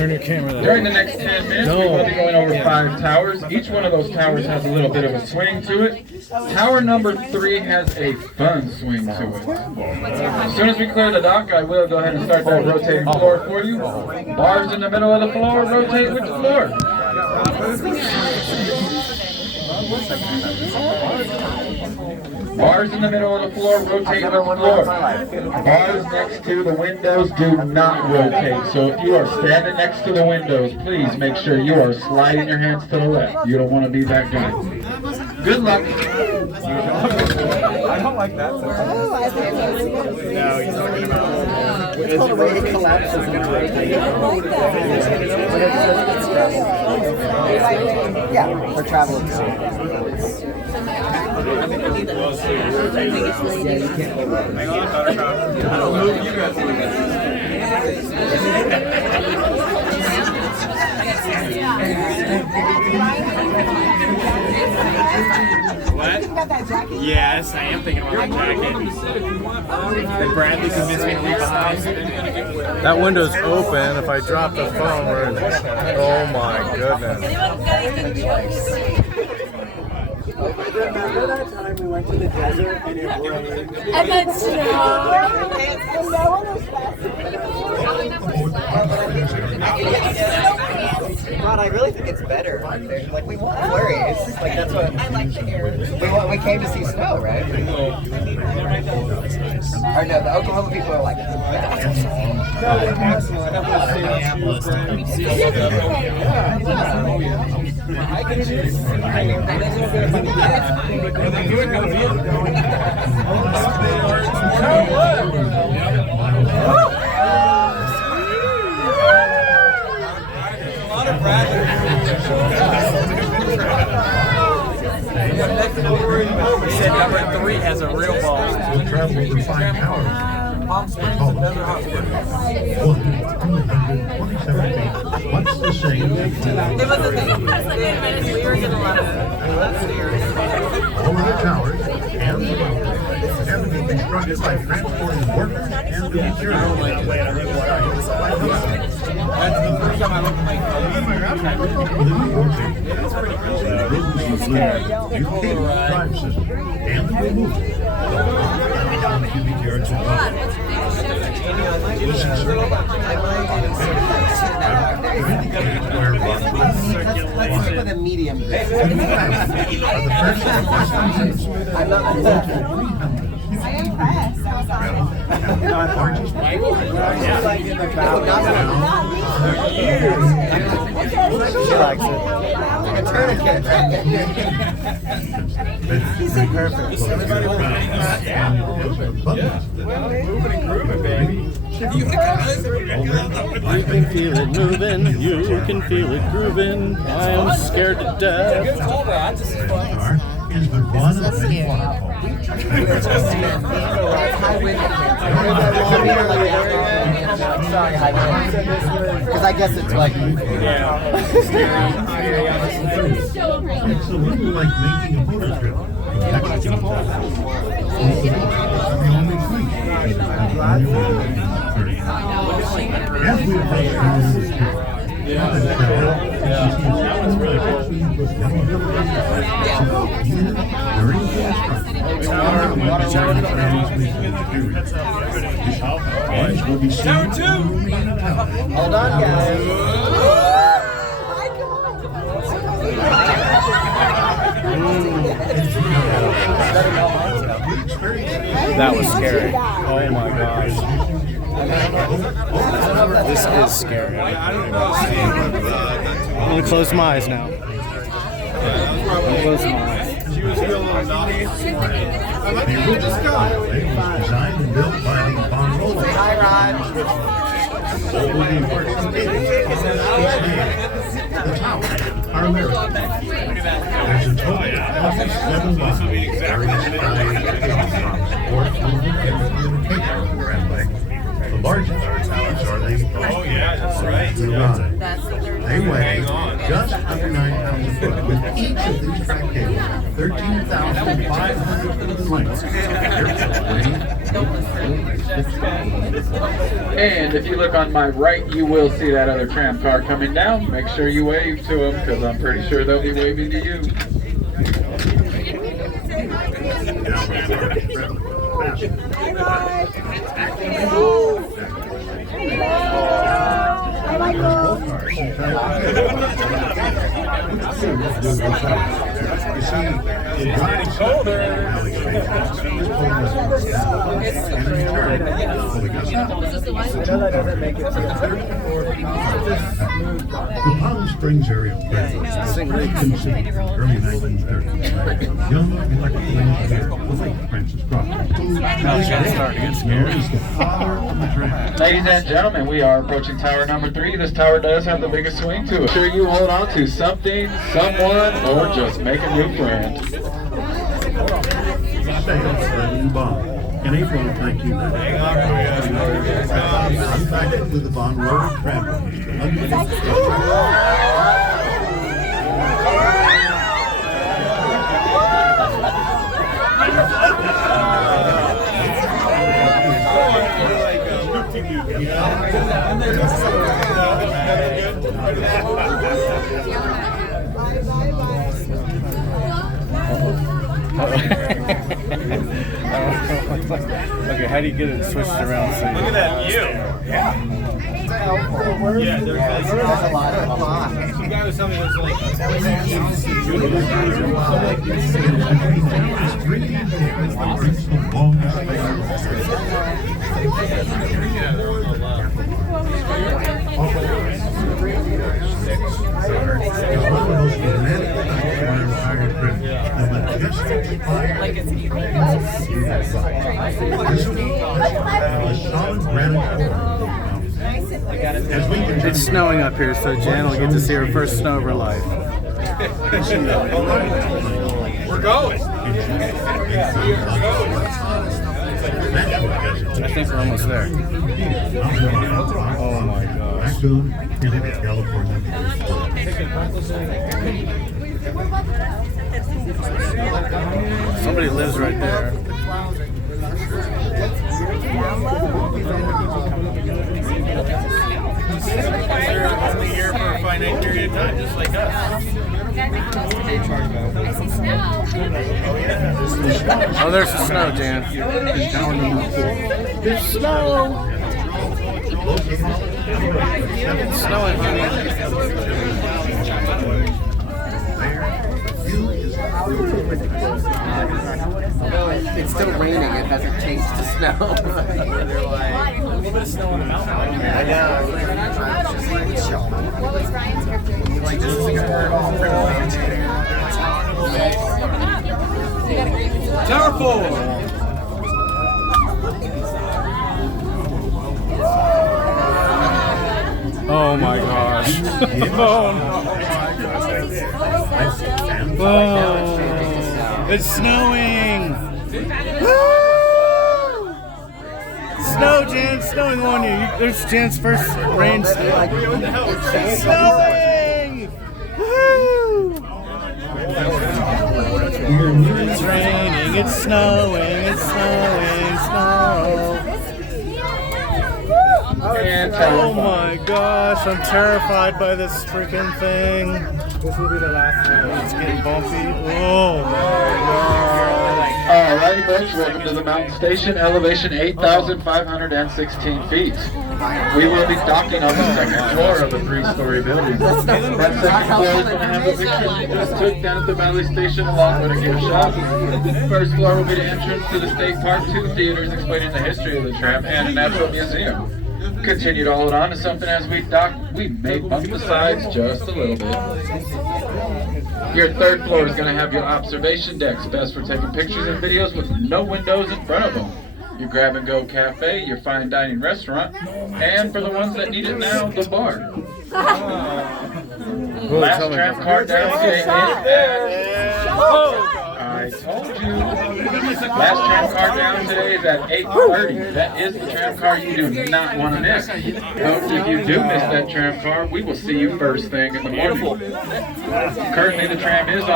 Turn your camera there. During the next 10 minutes, we will be going over 5 towers. Each one of those towers has a little bit of a swing to it. Tower number 3 has a fun swing to it. As soon as we clear the dock, I will go ahead and start that rotating floor for you. Bars in the middle of the floor, rotate with the floor. Bars in the middle of the floor, rotate with the floor. Bars next to the windows do not rotate. So if you are standing next to the windows, please make sure you are sliding your hands to the left. You don't want to be that guy. Good luck. I don't like that. No, he's talking about it collapses and rotates. Yeah, for travel. What? Yes, I am thinking about my jacket. Did Bradley convince me to leave behind? That window's open. If I drop the phone, oh my goodness. Remember that time we went to the desert and it rained? And then snow. And no one was God, I really think it's better. Like we want flurries. Like that's what I like to hear. We came to see snow, right? Or no, the Oklahoma people are like. He said number 3 has a real ball. We'll travel for 5 hours. Palm Springs, another hospital. 127 feet. What's the same? It was a thing. We were going to love it. All of the towers and the mountains have been constructed by transporting workers and the materials. That's the first time I looked at my phone. Drive system and the removal of cubic yards of water. Let's stick with a medium. The first of I'm not impressed. She likes it. Like a tourniquet. He's perfect. Moving and grooving, baby. You can feel it moving, you can feel it grooving. I am scared to death. Is the one of the Because I guess it's like It's a little like making a motor trip. As we approach that was really cool. Tower 2! hold on, guys. That was scary. Oh my gosh. This is scary. I'm gonna close my eyes now. Close my eyes. She was feeling a little naughty. The original Tramway was designed and built by the Von Roll. Hi, Rod. The towers are American. There's a total of 7 miles. Various or communication Tramway. The largest towers are the ride. They weigh just under 9 pounds a foot, with each of these track cables 13,500 feet in length. And if you look on my right, you will see that other tram car coming down. Make sure you wave to them, because I'm pretty sure they'll be waving to you. The Palm Springs area of Brentwood, conceived in the early 1930s by young electrical engineer, the late Francis Crawford, who is known as the father of the tram. Ladies and gentlemen, we are approaching tower number 3. This tower does have the biggest swing to it. Sure you hold on to something, someone, or just make a new friend. Sale in Bond in April of 1990. Contracted with the Bond Road Tramway. Okay, how do you get it switched around? So Look at that view. Yeah, there's a lot of them. Some guy was telling me it was like it's snowing up here, so Jan will get to see her first snow of her life. We're going. I think we're almost there. Oh my gosh. Somebody lives right there. They're only here for a finite period of time, just like us. Oh, there's the snow, Jan. There's snow. It's snowing, honey. It's still raining, it hasn't changed to snow. They're like, a little bit of snow on the mountain. I know. Like, this is a good word. Tower 4! Oh my gosh. Oh, it's snowing. Woo! Snow, Jan, it's snowing on you. There's Jan's first rain. It's snowing. Woo! It's raining, it's snowing, snow. Oh my gosh, I'm terrified by this freaking thing. This will be the last one. It's getting bumpy. Oh my god. Alrighty folks, welcome to the mountain station, elevation 8,516 feet. We will be docking on the second floor of the 3-story building. That second floor is going to have the pictures we just took down at the Valley Station along with a gift shop. First floor will be the entrance to the State Park 2 theaters explaining the history of the tram and a natural museum. Continue to hold on to something as we dock. We may bump the sides just a little bit. Your third floor is going to have your observation decks, best for taking pictures and videos with no windows in front of them. Your grab-and-go cafe, your fine dining restaurant, and for the ones that need it now, the bar. Last tram car down, stay in. I told you. Last tram car down today is at 8:30. That is the tram car you do not want to miss. Folks, if you do miss that tram car, we will see you first thing in the morning. Currently, the tram is operating.